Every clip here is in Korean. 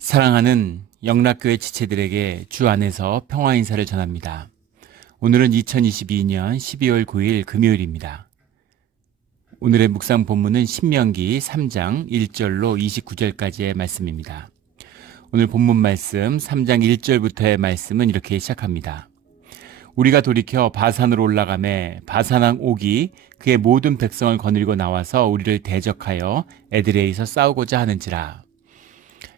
사랑하는 영락교회 지체들에게 주 안에서 평화 인사를 전합니다. 오늘은 2022년 12월 9일 금요일입니다. 오늘의 묵상 본문은 신명기 3장 1절로 29절까지의 말씀입니다. 오늘 본문 말씀 3장 1절부터의 말씀은 이렇게 시작합니다. 우리가 돌이켜 바산으로 올라가매 바산왕 옥이 그의 모든 백성을 거느리고 나와서 우리를 대적하여 에드레이에서 싸우고자 하는지라.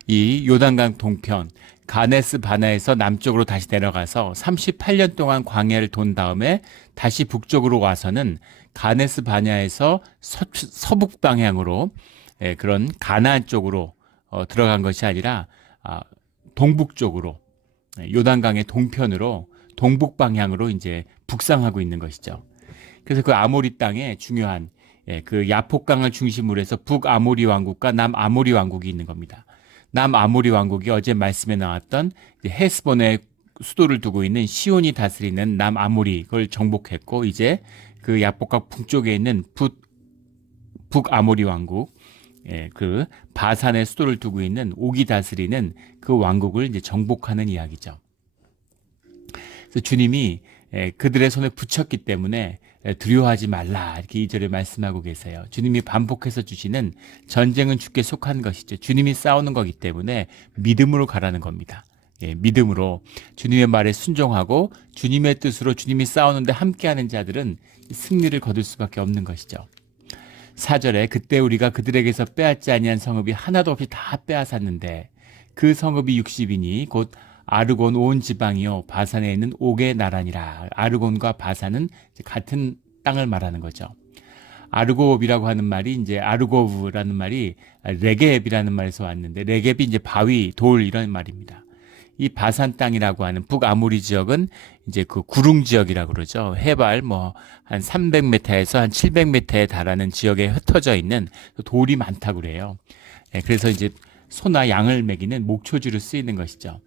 이 요단강 동편 가네스 바나에서 남쪽으로 다시 내려가서 38년 동안 광야를 돈 다음에 다시 북쪽으로 와서는 가네스 바냐에서 서북 방향으로 그런 가나안 쪽으로 들어간 것이 아니라 동북 쪽으로 요단강의 동편으로 동북 방향으로 이제 북상하고 있는 것이죠. 그래서 그 아모리 땅에 중요한 그 야폭강을 중심으로 해서 북아모리 왕국과 남아모리 왕국이 있는 겁니다. 남아모리 왕국이 어제 말씀에 나왔던 헤스본의 수도를 두고 있는 시온이 다스리는 남아모리 그걸 정복했고, 이제 그 야복강 북쪽에 있는 북아모리 왕국, 그 바산의 수도를 두고 있는 옥이 다스리는 그 왕국을 이제 정복하는 이야기죠. 그래서 주님이 그들의 손에 붙였기 때문에 두려워하지 말라, 이렇게 2절에 말씀하고 계세요. 주님이 반복해서 주시는 전쟁은 주께 속한 것이죠. 주님이 싸우는 거기 때문에 믿음으로 가라는 겁니다. 믿음으로 주님의 말에 순종하고 주님의 뜻으로 주님이 싸우는데 함께하는 자들은 승리를 거둘 수밖에 없는 것이죠. 4절에 그때 우리가 그들에게서 빼앗지 아니한 성읍이 하나도 없이 다 빼앗았는데 그 성읍이 60이니 곧 아르곤 온 지방이요 바산에 있는 옥의 나라니라. 아르곤과 바산은 같은 땅을 말하는 거죠. 아르고브이라고 하는 말이 이제 아르고브라는 말이 레겝이라는 말에서 왔는데, 레겝이 이제 바위, 돌 이런 말입니다. 이 바산 땅이라고 하는 북아모리 지역은 이제 그 구릉 지역이라고 그러죠. 해발 한 300m에서 한 700m에 달하는 지역에 흩어져 있는 돌이 많다고 그래요. 그래서 이제 소나 양을 먹이는 목초지로 쓰이는 것이죠.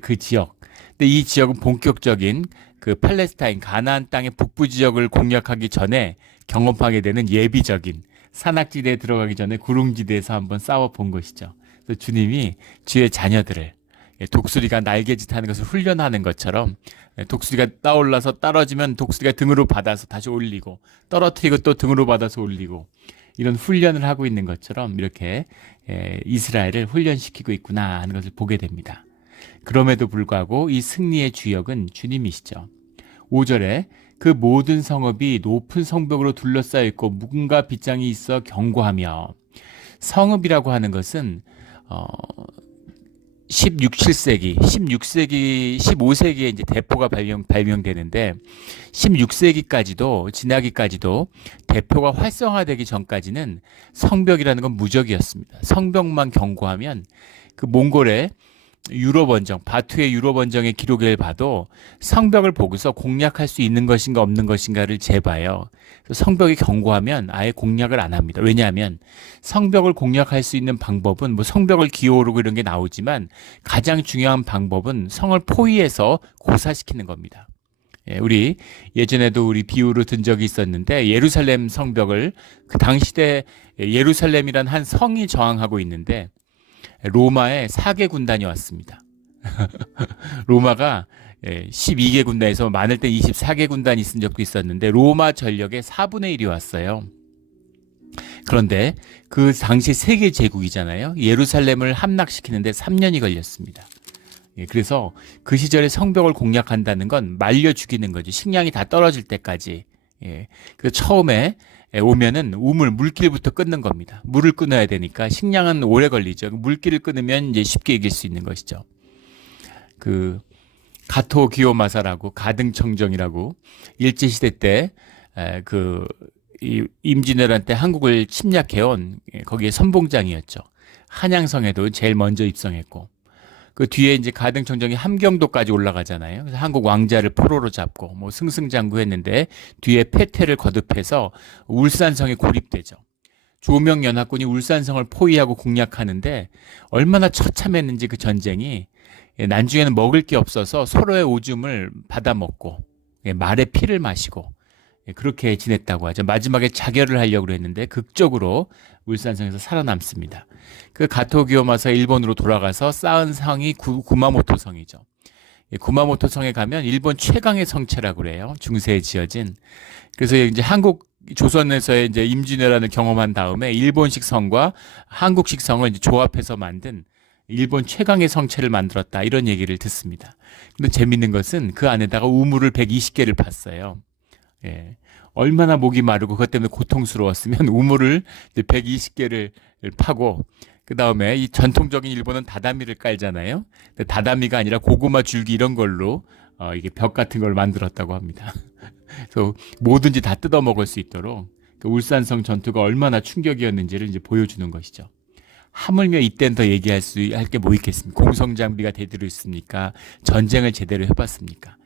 그 지역, 근데 이 지역은 본격적인 그 팔레스타인 가나안 땅의 북부 지역을 공략하기 전에 경험하게 되는 예비적인 산악지대에 들어가기 전에 구릉지대에서 한번 싸워본 것이죠. 그래서 주님이 주의 자녀들을 독수리가 날개짓하는 것을 훈련하는 것처럼, 독수리가 떠올라서 떨어지면 독수리가 등으로 받아서 다시 올리고, 떨어뜨리고 또 등으로 받아서 올리고, 이런 훈련을 하고 있는 것처럼 이렇게 이스라엘을 훈련시키고 있구나 하는 것을 보게 됩니다. 그럼에도 불구하고 이 승리의 주역은 주님이시죠. 5절에 그 모든 성읍이 높은 성벽으로 둘러싸여 있고 문과 빗장이 있어 견고하며, 성읍이라고 하는 것은 16세기, 15세기에 이제 대포가 발명되는데 16세기까지도 지나기까지도 대포가 활성화되기 전까지는 성벽이라는 건 무적이었습니다. 성벽만 견고하면 그 몽골의 유럽 원정, 바투의 유럽 원정의 기록을 봐도 성벽을 보고서 공략할 수 있는 것인가 없는 것인가를 재봐요. 성벽이 견고하면 아예 공략을 안 합니다. 왜냐하면 성벽을 공략할 수 있는 방법은 성벽을 기어오르고 이런 게 나오지만 가장 중요한 방법은 성을 포위해서 고사시키는 겁니다. 우리 예전에도 우리 비유로 든 적이 있었는데, 예루살렘 성벽을 그 당시대 예루살렘이란 한 성이 저항하고 있는데 로마의 4개 군단이 왔습니다. 로마가 12개 군단에서 많을 때 24개 군단이 있은 적도 있었는데 로마 전력의 4분의 1이 왔어요. 그런데 그 당시 세계 제국이잖아요. 예루살렘을 함락시키는데 3년이 걸렸습니다. 그래서 그 시절에 성벽을 공략한다는 건 말려 죽이는 거죠. 식량이 다 떨어질 때까지. 그래서 처음에 오면은 물길부터 끊는 겁니다. 물을 끊어야 되니까 식량은 오래 걸리죠. 물길을 끊으면 이제 쉽게 이길 수 있는 것이죠. 그 가토 기요마사라고, 가등청정이라고 일제시대 때 그 임진왜란 때 한국을 침략해온 거기에 선봉장이었죠. 한양성에도 제일 먼저 입성했고, 그 뒤에 이제 가등청정이 함경도까지 올라가잖아요. 그래서 한국 왕자를 포로로 잡고 승승장구했는데 뒤에 패퇴를 거듭해서 울산성에 고립되죠. 조명연합군이 울산성을 포위하고 공략하는데 얼마나 처참했는지 그 전쟁이, 난중에는 먹을 게 없어서 서로의 오줌을 받아먹고 말의 피를 마시고 그렇게 지냈다고 하죠. 마지막에 자결을 하려고 했는데 극적으로 울산성에서 살아남습니다. 그 가토기요마사 일본으로 돌아가서 쌓은 성이 구마모토 성이죠. 구마모토 성에 가면 일본 최강의 성체라고 그래요. 중세에 지어진. 그래서 이제 조선에서의 이제 임진왜란을 경험한 다음에 일본식 성과 한국식 성을 이제 조합해서 만든 일본 최강의 성체를 만들었다. 이런 얘기를 듣습니다. 근데 재밌는 것은 그 안에다가 우물을 120개를 팠어요. 예. 얼마나 목이 마르고 그것 때문에 고통스러웠으면 우물을 120개를 파고 그 다음에 이 전통적인 일본은 다다미를 깔잖아요. 근데 다다미가 아니라 고구마 줄기 이런 걸로 이게 벽 같은 걸 만들었다고 합니다. 그래서 뭐든지 다 뜯어 먹을 수 있도록 그 울산성 전투가 얼마나 충격이었는지를 이제 보여주는 것이죠. 하물며 이땐 더 얘기할 게 뭐 있겠습니까? 공성장비가 제대로 있습니까? 전쟁을 제대로 해봤습니까?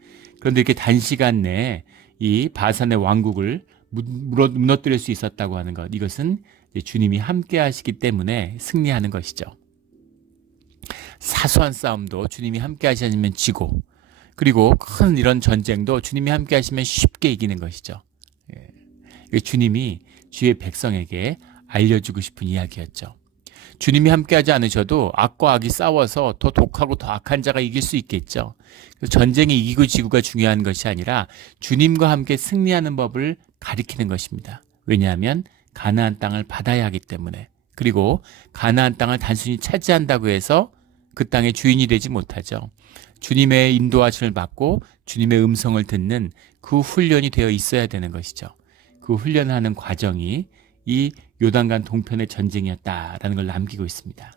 그런데 이렇게 단시간 내에 이 바산의 왕국을 무너뜨릴 수 있었다고 하는 것, 이것은 주님이 함께 하시기 때문에 승리하는 것이죠. 사소한 싸움도 주님이 함께 하시면 지고, 그리고 큰 이런 전쟁도 주님이 함께 하시면 쉽게 이기는 것이죠. 주님이 주의 백성에게 알려주고 싶은 이야기였죠. 주님이 함께하지 않으셔도 악과 악이 싸워서 더 독하고 더 악한 자가 이길 수 있겠죠. 전쟁이 이기고 지구가 중요한 것이 아니라 주님과 함께 승리하는 법을 가리키는 것입니다. 왜냐하면 가나안 땅을 받아야 하기 때문에. 그리고 가나안 땅을 단순히 차지한다고 해서 그 땅의 주인이 되지 못하죠. 주님의 인도하심을 받고 주님의 음성을 듣는 그 훈련이 되어 있어야 되는 것이죠. 그 훈련하는 과정이 이 요단강 동편의 전쟁이었다라는 걸 남기고 있습니다.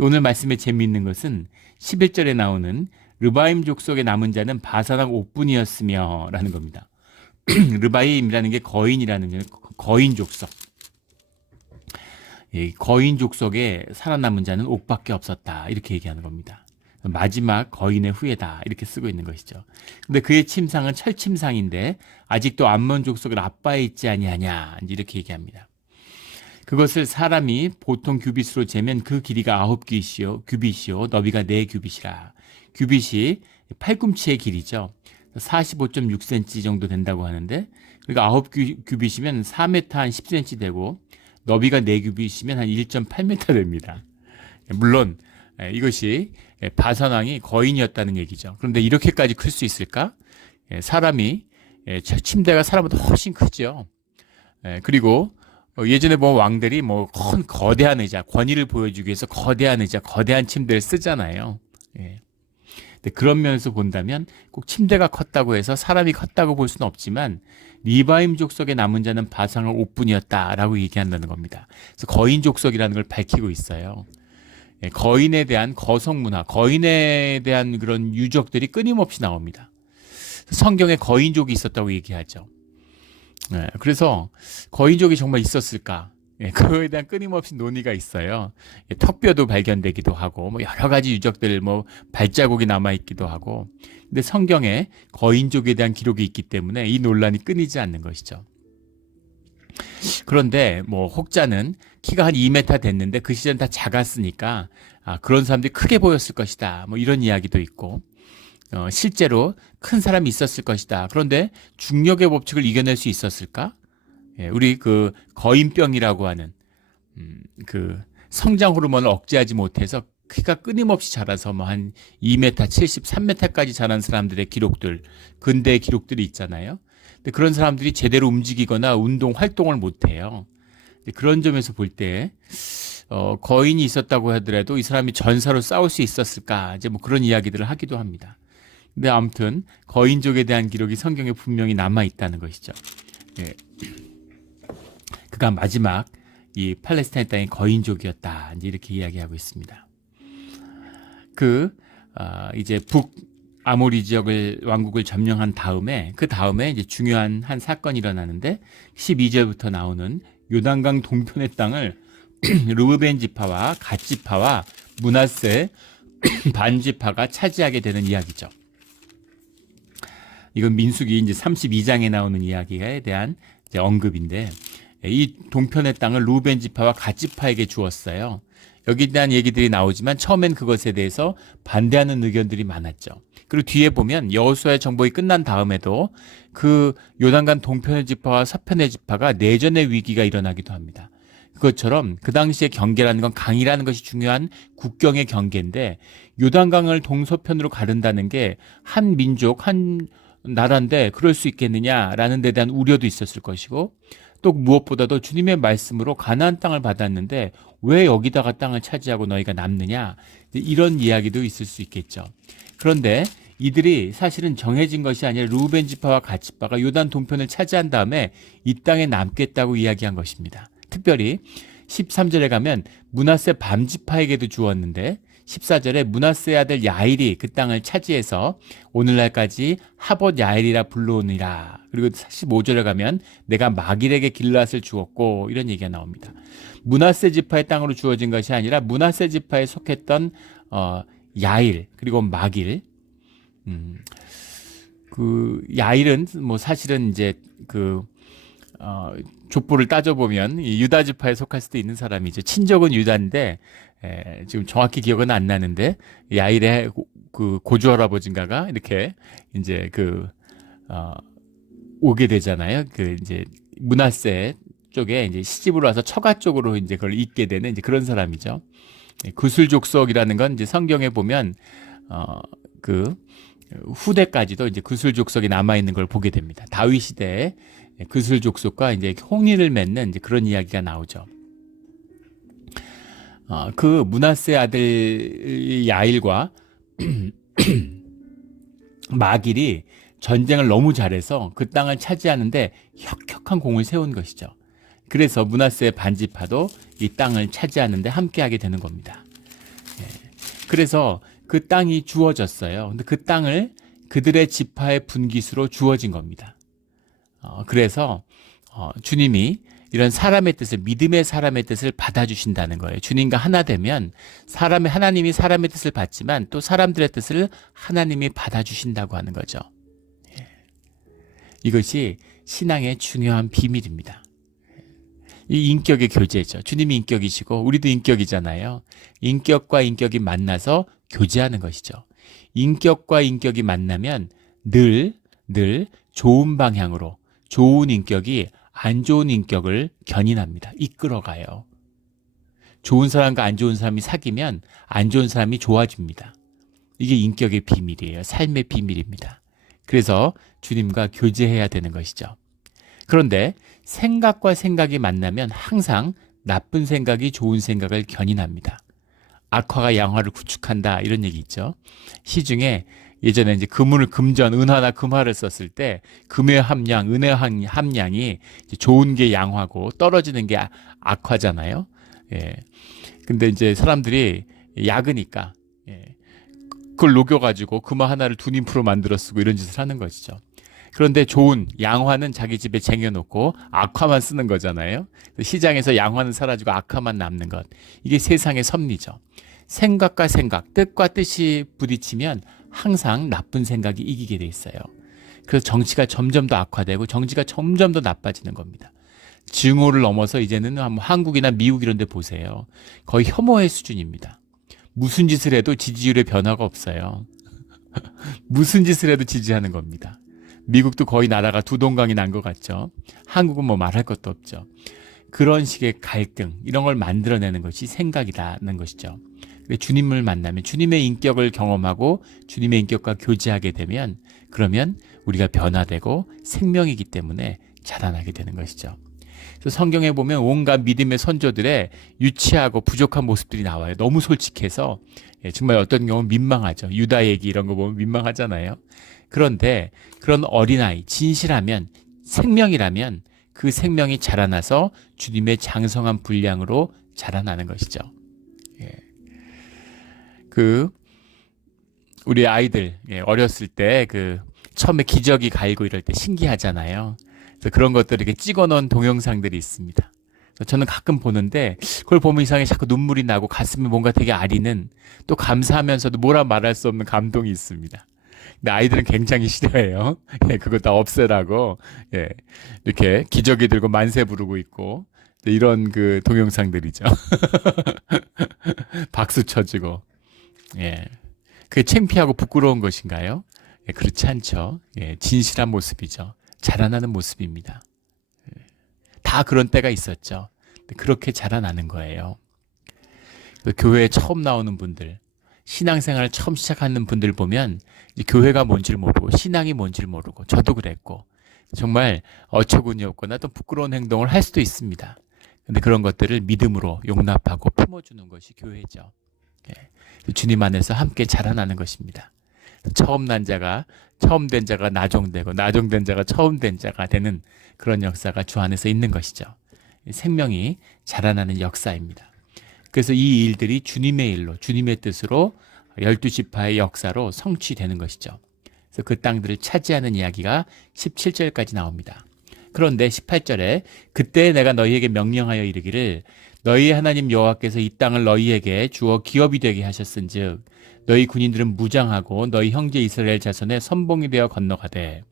오늘 말씀에 재미있는 것은 11절에 나오는 르바임 족속의 남은 자는 바산왕 옥분이었으며 라는 겁니다. 르바임이라는 게 거인이라는 게 거인 족속. 거인 족속에 살아남은 자는 옥밖에 없었다 이렇게 얘기하는 겁니다. 마지막 거인의 후예다 이렇게 쓰고 있는 것이죠. 근데 그의 침상은 철침상인데 아직도 암몬 족속을 압바에 있지 아니하냐 이렇게 얘기합니다. 그것을 사람이 보통 규빗으로 재면 그 길이가 9규빗이요 너비가 4규빗이라. 규빗이 팔꿈치의 길이죠. 45.6cm 정도 된다고 하는데, 그러니까 9규빗이면 4m 한 10cm 되고 너비가 4규빗이면 한 1.8m 됩니다. 물론 이것이 바산왕이 거인이었다는 얘기죠. 그런데 이렇게까지 클 수 있을까? 사람이 침대가 사람보다 훨씬 크죠. 그리고 예전에 보면 왕들이 뭐 큰 거대한 의자, 권위를 보여주기 위해서 거대한 의자, 거대한 침대를 쓰잖아요. 근데 그런 면에서 본다면 꼭 침대가 컸다고 해서 사람이 컸다고 볼 수는 없지만 리바임 족속의 남은 자는 바산왕 옥분이었다라고 얘기한다는 겁니다. 그래서 거인 족속이라는 걸 밝히고 있어요. 거인에 대한 거성 문화, 거인에 대한 그런 유적들이 끊임없이 나옵니다. 성경에 거인족이 있었다고 얘기하죠. 그래서 거인족이 정말 있었을까? 그거에 대한 끊임없이 논의가 있어요. 턱뼈도 발견되기도 하고, 뭐 여러 가지 유적들, 뭐 발자국이 남아 있기도 하고. 근데 성경에 거인족에 대한 기록이 있기 때문에 이 논란이 끊이지 않는 것이죠. 그런데 뭐 혹자는 키가 한 2m 됐는데 그 시절은 다 작았으니까 그런 사람들이 크게 보였을 것이다. 뭐 이런 이야기도 있고. 실제로 큰 사람이 있었을 것이다. 그런데 중력의 법칙을 이겨낼 수 있었을까? 우리 그 거인병이라고 하는 그 성장 호르몬을 억제하지 못해서 키가 끊임없이 자라서 뭐 한 2m 70, 3m까지 자란 사람들의 기록들, 근대의 기록들이 있잖아요. 근데 그런 사람들이 제대로 움직이거나 운동 활동을 못해요. 그런 점에서 볼 때 거인이 있었다고 하더라도 이 사람이 전사로 싸울 수 있었을까? 이제 뭐 그런 이야기들을 하기도 합니다. 근데 아무튼 거인족에 대한 기록이 성경에 분명히 남아 있다는 것이죠. 그가 마지막 이 팔레스타인 땅의 거인족이었다. 이제 이렇게 이야기하고 있습니다. 이제 북 아모리 지역을 왕국을 점령한 다음에 그 다음에 이제 중요한 한 사건이 일어나는데 12절부터 나오는 요단강 동편의 땅을 르우벤 지파와 갓 지파와 므낫세 반 지파가 차지하게 되는 이야기죠. 이건 민수기 이제 32장에 나오는 이야기에 대한 이제 언급인데 이 동편의 땅을 르우벤 지파와 갓 지파에게 주었어요. 여기에 대한 얘기들이 나오지만 처음엔 그것에 대해서 반대하는 의견들이 많았죠. 그리고 뒤에 보면 여호수아의 정복이 끝난 다음에도 그 요단강 동편의 지파와 서편의 지파가 내전의 위기가 일어나기도 합니다. 그것처럼 그 당시에 경계라는 건 강이라는 것이 중요한 국경의 경계인데 요단강을 동서편으로 가른다는 게 한 민족, 한 나라인데 그럴 수 있겠느냐라는 데 대한 우려도 있었을 것이고 또 무엇보다도 주님의 말씀으로 가나안 땅을 받았는데 왜 여기다가 땅을 차지하고 너희가 남느냐 이런 이야기도 있을 수 있겠죠. 그런데 이들이 사실은 정해진 것이 아니라 루벤 지파와 갓 지파가 요단 동편을 차지한 다음에 이 땅에 남겠다고 이야기한 것입니다. 특별히 13절에 가면 므낫세 밤지파에게도 주었는데 14절에 므낫세의 아들 야일이 그 땅을 차지해서 오늘날까지 하봇 야일이라 불러오니라. 그리고 15절에 가면 내가 마길에게 길앗을 주었고 이런 얘기가 나옵니다. 므낫세 지파의 땅으로 주어진 것이 아니라 므낫세 지파에 속했던 야일 그리고 마길. 그 야일은 뭐 사실은 이제 족보를 따져보면 유다 지파에 속할 수도 있는 사람이죠. 친족은 유다인데 지금 정확히 기억은 안 나는데 야일의 그 고조 할아버지인가가 이렇게 이제 오게 되잖아요. 그 이제 므낫세 쪽에 이제 시집으로 와서 처가 쪽으로 이제 그걸 잇게 되는 이제 그런 사람이죠. 구슬 족속이라는 건 이제 성경에 보면 그 후대까지도 이제 구슬 족속이 남아 있는 걸 보게 됩니다. 다윗 시대에 구슬 족속과 이제 홍리를 맺는 이제 그런 이야기가 나오죠. 그 므낫세 아들 야일과 마길이 전쟁을 너무 잘해서 그 땅을 차지하는데 혁혁한 공을 세운 것이죠. 그래서 므낫세의 반지파도 이 땅을 차지하는데 함께하게 되는 겁니다. 그래서 그 땅이 주어졌어요. 근데 그 땅을 그들의 지파의 분깃으로 주어진 겁니다. 그래서 주님이 이런 사람의 뜻을 믿음의 사람의 뜻을 받아주신다는 거예요. 주님과 하나 되면 하나님이 사람의 뜻을 받지만 또 사람들의 뜻을 하나님이 받아주신다고 하는 거죠. 이것이 신앙의 중요한 비밀입니다. 이 인격의 교제죠. 주님이 인격이시고 우리도 인격이잖아요. 인격과 인격이 만나서 교제하는 것이죠. 인격과 인격이 만나면 늘 좋은 방향으로 좋은 인격이 안 좋은 인격을 견인합니다. 이끌어가요. 좋은 사람과 안 좋은 사람이 사귀면 안 좋은 사람이 좋아집니다. 이게 인격의 비밀이에요. 삶의 비밀입니다. 그래서 주님과 교제해야 되는 것이죠. 그런데 생각과 생각이 만나면 항상 나쁜 생각이 좋은 생각을 견인합니다. 악화가 양화를 구축한다 이런 얘기 있죠. 시중에 예전에 이제 금전, 은화나 금화를 썼을 때 금의 함량, 은의 함량이 좋은 게 양화고 떨어지는 게 악화잖아요. 근데 이제 사람들이 약으니까 그걸 녹여가지고 금화 하나를 두 님프로 만들어 쓰고 이런 짓을 하는 것이죠. 그런데 좋은 양화는 자기 집에 쟁여놓고 악화만 쓰는 거잖아요. 시장에서 양화는 사라지고 악화만 남는 것. 이게 세상의 섭리죠. 생각과 생각, 뜻과 뜻이 부딪히면 항상 나쁜 생각이 이기게 돼 있어요. 그래서 정치가 점점 더 악화되고 정치가 점점 더 나빠지는 겁니다. 증오를 넘어서 이제는 한국이나 미국 이런 데 보세요. 거의 혐오의 수준입니다. 무슨 짓을 해도 지지율의 변화가 없어요. 무슨 짓을 해도 지지하는 겁니다. 미국도 거의 나라가 두 동강이 난 것 같죠. 한국은 뭐 말할 것도 없죠. 그런 식의 갈등 이런 걸 만들어내는 것이 생각이라는 것이죠. 주님을 만나면 주님의 인격을 경험하고 주님의 인격과 교제하게 되면 그러면 우리가 변화되고 생명이기 때문에 자라나게 되는 것이죠. 그래서 성경에 보면 온갖 믿음의 선조들의 유치하고 부족한 모습들이 나와요. 너무 솔직해서 정말 어떤 경우는 민망하죠. 유다 얘기 이런 거 보면 민망하잖아요. 그런데 그런 어린아이 진실하면 생명이라면 그 생명이 자라나서 주님의 장성한 분량으로 자라나는 것이죠. 우리 아이들 어렸을 때 처음에 기저귀 갈고 이럴 때 신기하잖아요. 그래서 그런 것들을 이렇게 찍어놓은 동영상들이 있습니다. 저는 가끔 보는데 그걸 보면 이상하게 자꾸 눈물이 나고 가슴이 뭔가 되게 아리는 또 감사하면서도 뭐라 말할 수 없는 감동이 있습니다. 근데 아이들은 굉장히 싫어해요. 그거 다 없애라고 이렇게 기저귀 들고 만세 부르고 있고 이런 그 동영상들이죠. 박수 쳐주고. 예. 그게 창피하고 부끄러운 것인가요? 예, 그렇지 않죠. 예, 진실한 모습이죠. 자라나는 모습입니다. 예, 다 그런 때가 있었죠. 그렇게 자라나는 거예요. 교회에 처음 나오는 분들, 신앙생활을 처음 시작하는 분들 보면 교회가 뭔지를 모르고 신앙이 뭔지를 모르고 저도 그랬고 정말 어처구니 없거나 또 부끄러운 행동을 할 수도 있습니다. 근데 그런 것들을 믿음으로 용납하고 품어주는 것이 교회죠. 예, 주님 안에서 함께 자라나는 것입니다. 처음 난 자가 처음 된 자가 나종되고 나종된 자가 처음 된 자가 되는 그런 역사가 주 안에서 있는 것이죠. 생명이 자라나는 역사입니다. 그래서 이 일들이 주님의 일로 주님의 뜻으로 12지파의 역사로 성취되는 것이죠. 그래서 그 땅들을 차지하는 이야기가 17절까지 나옵니다. 그런데 18절에 그때 내가 너희에게 명령하여 이르기를 너희 하나님 여호와께서 이 땅을 너희에게 주어 기업이 되게 하셨은즉 너희 군인들은 무장하고 너희 형제 이스라엘 자손의 선봉이 되어 건너가되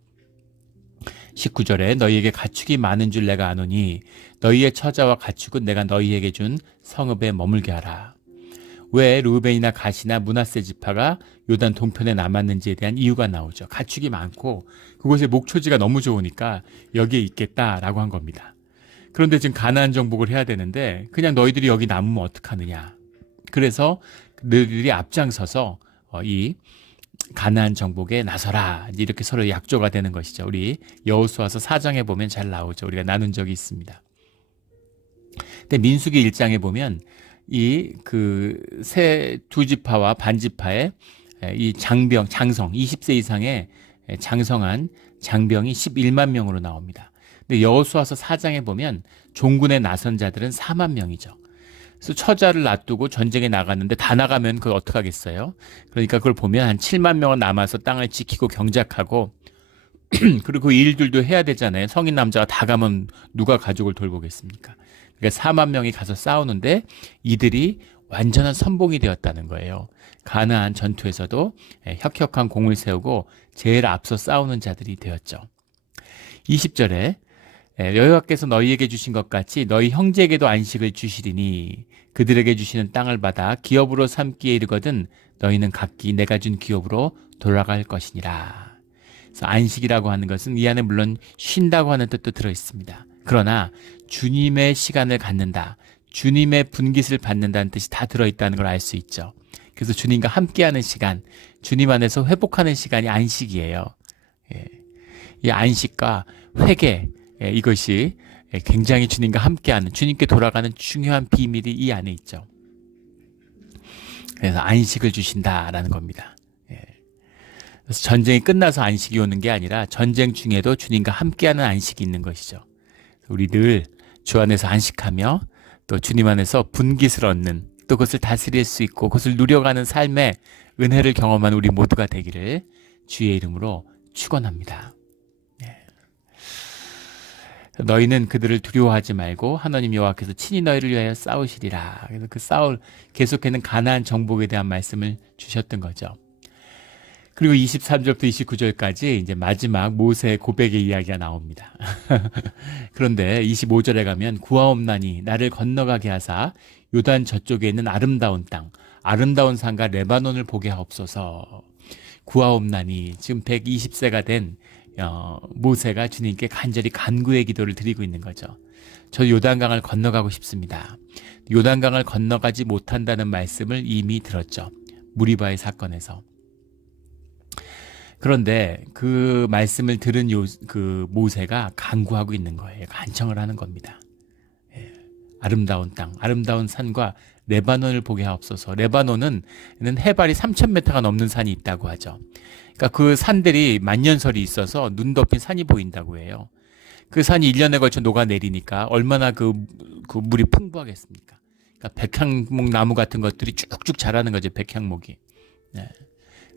19절에 너희에게 가축이 많은 줄 내가 아노니 너희의 처자와 가축은 내가 너희에게 준 성읍에 머물게 하라. 왜 르우벤이나 갓이나 므낫세 지파가 요단 동편에 남았는지에 대한 이유가 나오죠. 가축이 많고 그곳의 목초지가 너무 좋으니까 여기에 있겠다라고 한 겁니다. 그런데 지금 가나안 정복을 해야 되는데 그냥 너희들이 여기 남으면 어떡하느냐. 그래서 너희들이 앞장서서 이 가나안 정복에 나서라. 이렇게 서로 약조가 되는 것이죠. 우리 여호수아서 4장에 보면 잘 나오죠. 우리가 나눈 적이 있습니다. 근데 민수기 1장에 보면 이 그 세 두 지파와 반 지파의 이 장성 20세 이상의 장성한 장병이 11만 명으로 나옵니다. 근데 여호수아서 4장에 보면 종군에 나선 자들은 4만 명이죠. 그래서 처자를 놔두고 전쟁에 나갔는데 다 나가면 그걸 어떡하겠어요? 그러니까 그걸 보면 한 7만 명은 남아서 땅을 지키고 경작하고 그리고 그 일들도 해야 되잖아요. 성인 남자가 다 가면 누가 가족을 돌보겠습니까? 그러니까 4만 명이 가서 싸우는데 이들이 완전한 선봉이 되었다는 거예요. 가나안 전투에서도 혁혁한 공을 세우고 제일 앞서 싸우는 자들이 되었죠. 20절에 여호와께서 너희에게 주신 것 같이 너희 형제에게도 안식을 주시리니 그들에게 주시는 땅을 받아 기업으로 삼기에 이르거든 너희는 각기 내가 준 기업으로 돌아갈 것이니라. 그래서 안식이라고 하는 것은 이 안에 물론 쉰다고 하는 뜻도 들어 있습니다. 그러나 주님의 시간을 갖는다, 주님의 분깃을 받는다는 뜻이 다 들어있다는 걸 알 수 있죠. 그래서 주님과 함께하는 시간, 주님 안에서 회복하는 시간이 안식이에요. 이 안식과 회개, 이것이 굉장히 주님과 함께하는, 주님께 돌아가는 중요한 비밀이 이 안에 있죠. 그래서 안식을 주신다라는 겁니다. 그래서 전쟁이 끝나서 안식이 오는 게 아니라 전쟁 중에도 주님과 함께하는 안식이 있는 것이죠. 우리 늘 주 안에서 안식하며 또 주님 안에서 분깃을 얻는, 또 그것을 다스릴 수 있고 그것을 누려가는 삶의 은혜를 경험한 우리 모두가 되기를 주의 이름으로 축원합니다. 너희는 그들을 두려워하지 말고 하나님 여호와께서 친히 너희를 위하여 싸우시리라. 그래서 그 계속해는 가나안 정복에 대한 말씀을 주셨던 거죠. 그리고 23절부터 29절까지 이제 마지막 모세의 고백의 이야기가 나옵니다. 그런데 25절에 가면 구하옵나니 나를 건너가게 하사 요단 저쪽에 있는 아름다운 땅, 아름다운 산과 레바논을 보게 하옵소서. 구하옵나니 지금 120세가 된 모세가 주님께 간절히 간구의 기도를 드리고 있는 거죠. 저 요단강을 건너가고 싶습니다. 요단강을 건너가지 못한다는 말씀을 이미 들었죠. 무리바의 사건에서. 그런데 그 말씀을 들은 그 모세가 간구하고 있는 거예요. 간청을 하는 겁니다. 아름다운 땅, 아름다운 산과 레바논을 보게 하옵소서. 레바논은 해발이 3,000m가 넘는 산이 있다고 하죠. 그러니까 그 산들이 만년설이 있어서 눈 덮인 산이 보인다고 해요. 그 산이 1년에 걸쳐 녹아내리니까 얼마나 그 물이 풍부하겠습니까? 그러니까 백향목 나무 같은 것들이 쭉쭉 자라는 거죠. 백향목이.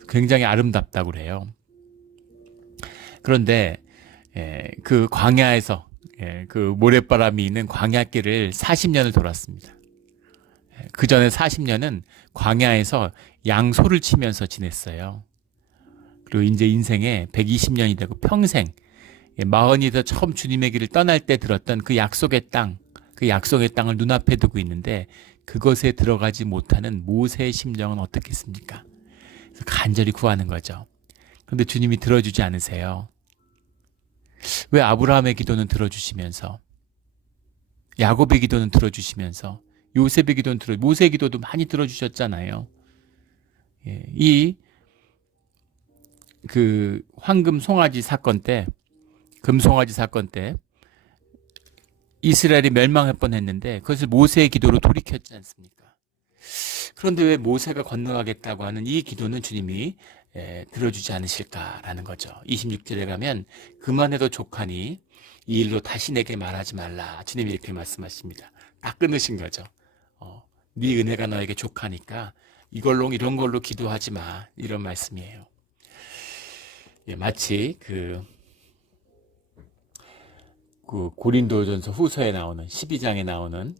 굉장히 아름답다고 그래요. 그런데 그 광야에서 그 모래바람이 있는 광야길을 40년을 돌았습니다. 그 전에 40년은 광야에서 양소를 치면서 지냈어요. 그리고 이제 인생에 120년이 되고 평생 마흔이 더 처음 주님의 길을 떠날 때 들었던 그 약속의 땅, 그 약속의 땅을 눈앞에 두고 있는데 그것에 들어가지 못하는 모세의 심정은 어떻겠습니까? 그래서 간절히 구하는 거죠. 그런데 주님이 들어주지 않으세요. 왜 아브라함의 기도는 들어주시면서, 야곱의 기도는 들어주시면서, 요셉의 기도는 모세의 기도도 많이 들어주셨잖아요. 그 황금 송아지 사건 때, 금송아지 사건 때 이스라엘이 멸망할 뻔했는데 그것을 모세의 기도로 돌이켰지 않습니까? 그런데 왜 모세가 건너가겠다고 하는 이 기도는 주님이 들어주지 않으실까라는 거죠. 26절에 가면 그만해도 족하니 이 일로 다시 내게 말하지 말라. 주님이 이렇게 말씀하십니다. 딱 끊으신 거죠. 네 은혜가 너에게 족하니까 이런 걸로 기도하지 마. 이런 말씀이에요. 마치 그 고린도전서 후서에 나오는 12장에 나오는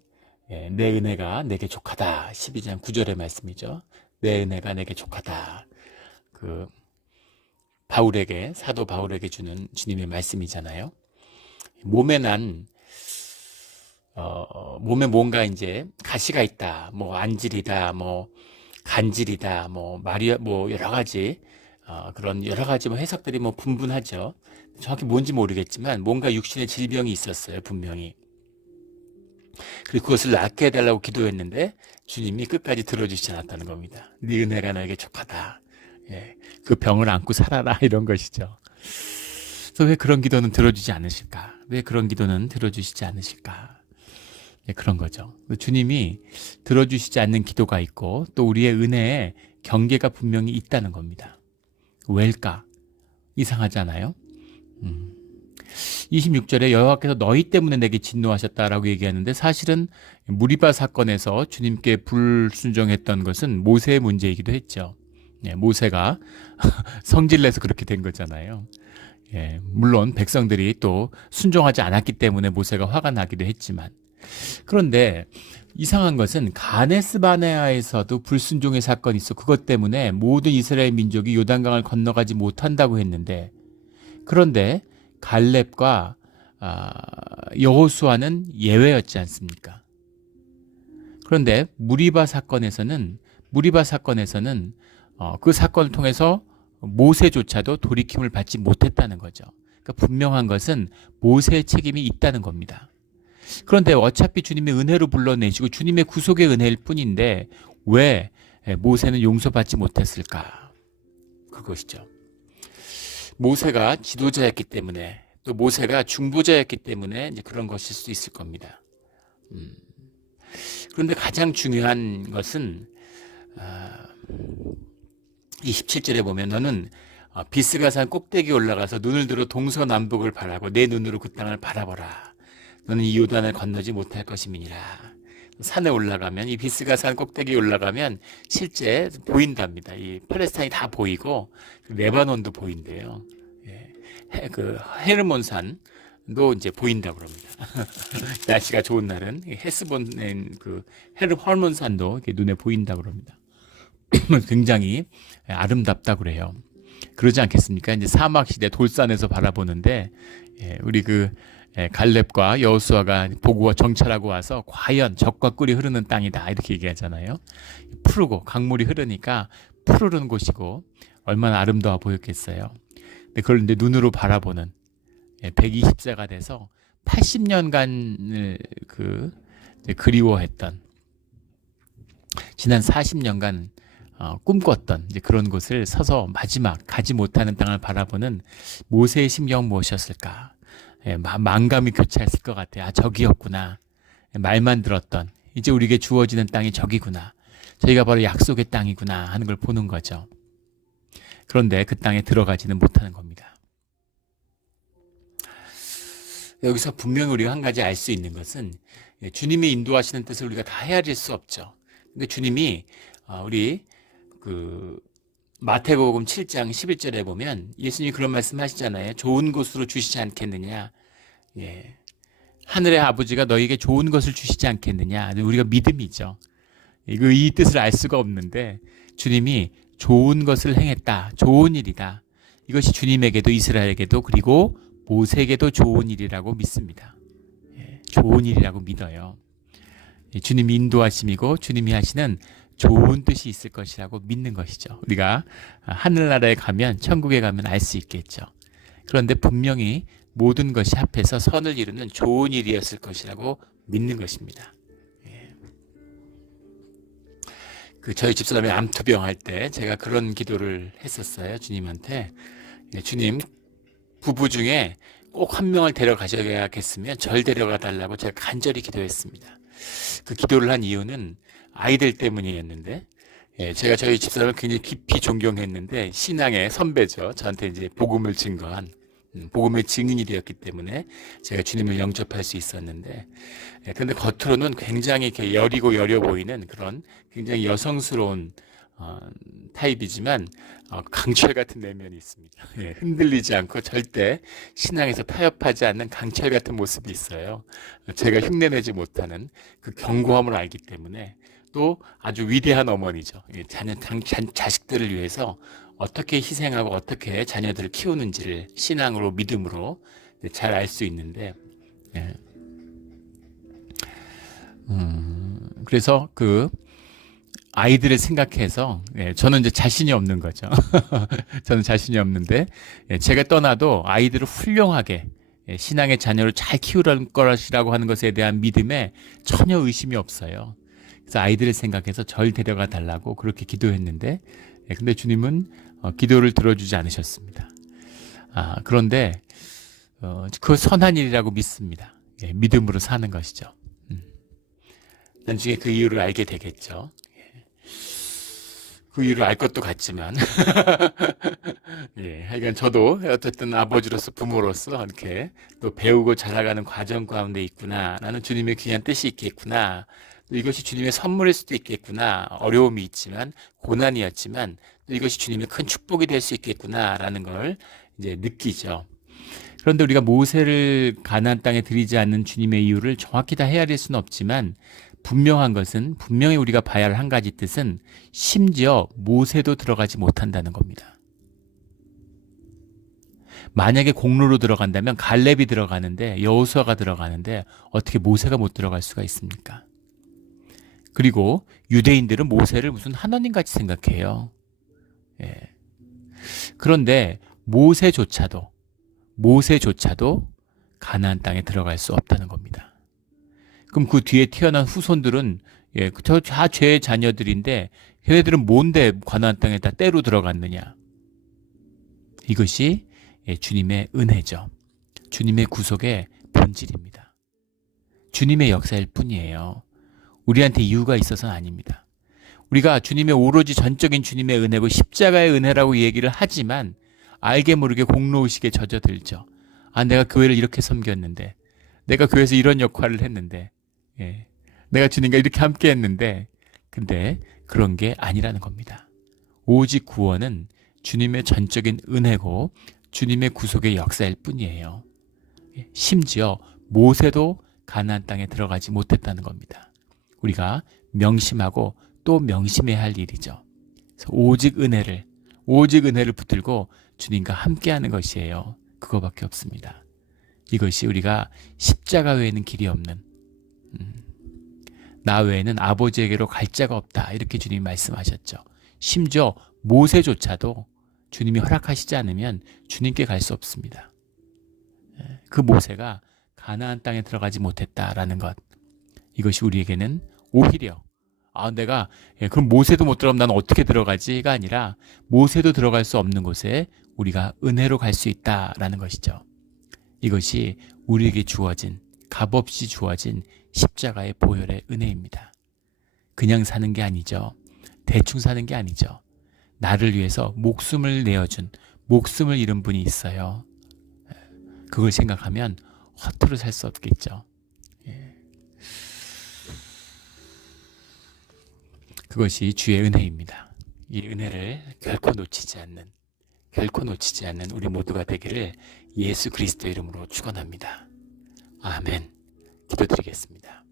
내 은혜가 내게 족하다. 12장 9절의 말씀이죠. 내 은혜가 내게 족하다. 그 사도 바울에게 주는 주님의 말씀이잖아요. 몸에 뭔가 이제 가시가 있다. 뭐 안질이다. 뭐 간질이다. 뭐 여러 가지 그런 여러 가지 해석들이 분분하죠. 정확히 뭔지 모르겠지만 뭔가 육신의 질병이 있었어요. 분명히. 그리고 그것을 낫게 해달라고 기도했는데 주님이 끝까지 들어주시지 않았다는 겁니다. 네 은혜가 너에게 족하다. 그 병을 안고 살아라 이런 것이죠. 그래서 왜 그런 기도는 들어주지 않으실까? 왜 그런 기도는 들어주시지 않으실까? 그런 거죠. 주님이 들어주시지 않는 기도가 있고 또 우리의 은혜에 경계가 분명히 있다는 겁니다. 왜일까? 이상하잖아요. 26절에 여호와께서 너희 때문에 내게 진노하셨다라고 얘기하는데 사실은 무리바 사건에서 주님께 불순종했던 것은 모세의 문제이기도 했죠. 모세가 성질내서 그렇게 된 거잖아요. 물론 백성들이 또 순종하지 않았기 때문에 모세가 화가 나기도 했지만 그런데 이상한 것은 가데스 바네아에서도 불순종의 사건이 있어 그것 때문에 모든 이스라엘 민족이 요단강을 건너가지 못한다고 했는데 그런데 갈렙과 여호수아는 예외였지 않습니까? 그런데 무리바 사건에서는 그 사건을 통해서 모세조차도 돌이킴을 받지 못했다는 거죠. 그러니까 분명한 것은 모세의 책임이 있다는 겁니다. 그런데 어차피 주님의 은혜로 불러내시고 주님의 구속의 은혜일 뿐인데 왜 모세는 용서받지 못했을까? 그것이죠. 모세가 지도자였기 때문에 또 모세가 중보자였기 때문에 이제 그런 것일 수 있을 겁니다. 그런데 가장 중요한 것은 27절에 보면 너는 비스가산 꼭대기에 올라가서 눈을 들어 동서남북을 바라고 내 눈으로 그 땅을 바라보라. 너는 이 요단을 건너지 못할 것임이니라. 산에 올라가면 이 비스가산 꼭대기에 올라가면 실제 보인답니다. 이 팔레스타인이 다 보이고 레바논도 보인대요. 그 헤르몬산도 이제 보인다고 그럽니다. 날씨가 좋은 날은 헤스본 그 헤르몬산도 이렇게 눈에 보인다고 그럽니다. 굉장히 아름답다고 그래요. 그러지 않겠습니까? 이제 사막 시대 돌산에서 바라보는데 우리 갈렙과 여호수아가 보고 정찰하고 와서 과연 적과 꿀이 흐르는 땅이다 이렇게 얘기하잖아요. 푸르고 강물이 흐르니까 푸르른 곳이고 얼마나 아름다워 보였겠어요. 그걸 이제 눈으로 바라보는 120세가 돼서 80년간을 그리워했던 지난 40년간 꿈꿨던 이제 그런 곳을 서서 마지막 가지 못하는 땅을 바라보는 모세의 심경은 무엇이었을까? 만감이 교차했을 것 같아요. 저기였구나. 말만 들었던 이제 우리에게 주어지는 땅이 저기구나. 저희가 바로 약속의 땅이구나 하는 걸 보는 거죠. 그런데 그 땅에 들어가지는 못하는 겁니다. 여기서 분명히 우리가 한 가지 알 수 있는 것은 주님이 인도하시는 뜻을 우리가 다 헤아릴 수 없죠. 근데 주님이 우리 마태복음 7장 11절에 보면 예수님이 그런 말씀 하시잖아요. 좋은 곳으로 주시지 않겠느냐. 하늘의 아버지가 너에게 좋은 것을 주시지 않겠느냐. 우리가 믿음이죠. 이 뜻을 알 수가 없는데 주님이 좋은 것을 행했다. 좋은 일이다. 이것이 주님에게도 이스라엘에게도 그리고 모세에게도 좋은 일이라고 믿습니다. 좋은 일이라고 믿어요. 주님이 인도하심이고 주님이 하시는 좋은 뜻이 있을 것이라고 믿는 것이죠. 우리가 하늘나라에 가면, 천국에 가면 알 수 있겠죠. 그런데 분명히 모든 것이 합해서 선을 이루는 좋은 일이었을 것이라고 믿는 것입니다. 저희 집사람이 암투병 할 때 제가 그런 기도를 했었어요. 주님한테. 주님, 부부 중에 꼭 한 명을 데려가셔야겠으면 절 데려가 달라고 제가 간절히 기도했습니다. 그 기도를 한 이유는 아이들 때문이었는데, 제가 저희 집사람을 굉장히 깊이 존경했는데 신앙의 선배죠. 저한테 이제 복음을 증거한, 복음의 증인이 되었기 때문에 제가 주님을 영접할 수 있었는데, 그런데 겉으로는 굉장히 이렇게 여리고 여려 보이는 그런 굉장히 여성스러운 타입이지만 강철 같은 내면이 있습니다. 흔들리지 않고 절대 신앙에서 타협하지 않는 강철 같은 모습이 있어요. 제가 흉내내지 못하는 그 견고함을 알기 때문에, 또 아주 위대한 어머니죠. 자식들을 위해서 어떻게 희생하고 어떻게 자녀들을 키우는지를 신앙으로, 믿음으로 잘 알 수 있는데, 그래서 그 아이들을 생각해서, 저는 이제 자신이 없는 거죠. 저는 자신이 없는데, 제가 떠나도 아이들을 훌륭하게 신앙의 자녀를 잘 키우라는 것이라고 하는 것에 대한 믿음에 전혀 의심이 없어요. 그래서 아이들을 생각해서 절 데려가 달라고 그렇게 기도했는데, 근데 주님은 기도를 들어주지 않으셨습니다. 그런데 그 선한 일이라고 믿습니다. 믿음으로 사는 것이죠. 나중에 그 이유를 알게 되겠죠. 그 이유를 알 것도 같지만 하여간 저도 어쨌든 아버지로서, 부모로서 이렇게 또 배우고 자라가는 과정 가운데 있구나, 나는 주님의 귀한 뜻이 있겠구나, 또 이것이 주님의 선물일 수도 있겠구나, 어려움이 있지만, 고난이었지만 또 이것이 주님의 큰 축복이 될 수 있겠구나라는 걸 이제 느끼죠. 그런데 우리가 모세를 가나안 땅에 들이지 않는 주님의 이유를 정확히 다 헤아릴 수는 없지만, 분명한 것은, 분명히 우리가 봐야 할 한 가지 뜻은 심지어 모세도 들어가지 못한다는 겁니다. 만약에 공로로 들어간다면 갈렙이 들어가는데, 여호수아가 들어가는데 어떻게 모세가 못 들어갈 수가 있습니까? 그리고 유대인들은 모세를 무슨 하나님같이 생각해요. 그런데 모세조차도 가나안 땅에 들어갈 수 없다는 겁니다. 그럼 그 뒤에 태어난 후손들은 다 죄의 자녀들인데, 걔네들은 뭔데 가나안 땅에다 때로 들어갔느냐? 이것이 주님의 은혜죠. 주님의 구속의 본질입니다. 주님의 역사일 뿐이에요. 우리한테 이유가 있어서는 아닙니다. 우리가 주님의 오로지 전적인 주님의 은혜고 십자가의 은혜라고 얘기를 하지만 알게 모르게 공로의식에 젖어들죠. 내가 교회를 이렇게 섬겼는데, 내가 교회에서 이런 역할을 했는데, 내가 주님과 이렇게 함께 했는데, 근데 그런 게 아니라는 겁니다. 오직 구원은 주님의 전적인 은혜고 주님의 구속의 역사일 뿐이에요. 심지어 모세도 가나안 땅에 들어가지 못했다는 겁니다. 우리가 명심하고 또 명심해야 할 일이죠. 오직 은혜를 붙들고 주님과 함께하는 것이에요. 그거밖에 없습니다. 이것이 우리가 십자가 외에는 길이 없는, 나 외에는 아버지에게로 갈 자가 없다, 이렇게 주님이 말씀하셨죠. 심지어 모세조차도 주님이 허락하시지 않으면 주님께 갈 수 없습니다. 그 모세가 가나안 땅에 들어가지 못했다라는 것, 이것이 우리에게는 오히려 내가 그럼 모세도 못 들어가면 나는 어떻게 들어가지가 아니라, 모세도 들어갈 수 없는 곳에 우리가 은혜로 갈 수 있다라는 것이죠. 이것이 우리에게 주어진, 값없이 주어진 십자가의 보혈의 은혜입니다. 그냥 사는 게 아니죠. 대충 사는 게 아니죠. 나를 위해서 목숨을 내어준, 목숨을 잃은 분이 있어요. 그걸 생각하면 허투루 살 수 없겠죠. 그것이 주의 은혜입니다. 이 은혜를 결코 놓치지 않는 우리 모두가 되기를 예수 그리스도의 이름으로 축원합니다. 아멘. 기도드리겠습니다.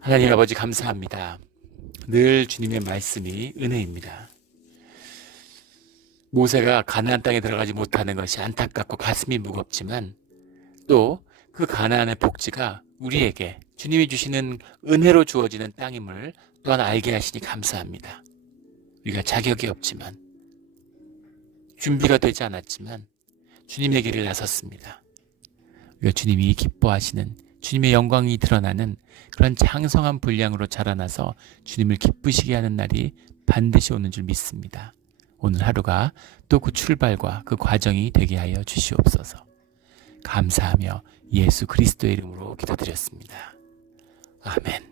하나님 아버지, 감사합니다. 늘 주님의 말씀이 은혜입니다. 모세가 가나안 땅에 들어가지 못하는 것이 안타깝고 가슴이 무겁지만, 또 그 가나안의 복지가 우리에게 주님이 주시는 은혜로 주어지는 땅임을 또한 알게 하시니 감사합니다. 우리가 자격이 없지만, 준비가 되지 않았지만 주님의 길을 나섰습니다. 우리가 주님이 기뻐하시는, 주님의 영광이 드러나는 그런 장성한 분량으로 자라나서 주님을 기쁘시게 하는 날이 반드시 오는 줄 믿습니다. 오늘 하루가 또 그 출발과 그 과정이 되게 하여 주시옵소서. 감사하며 예수 그리스도의 이름으로 기도드렸습니다. 아멘.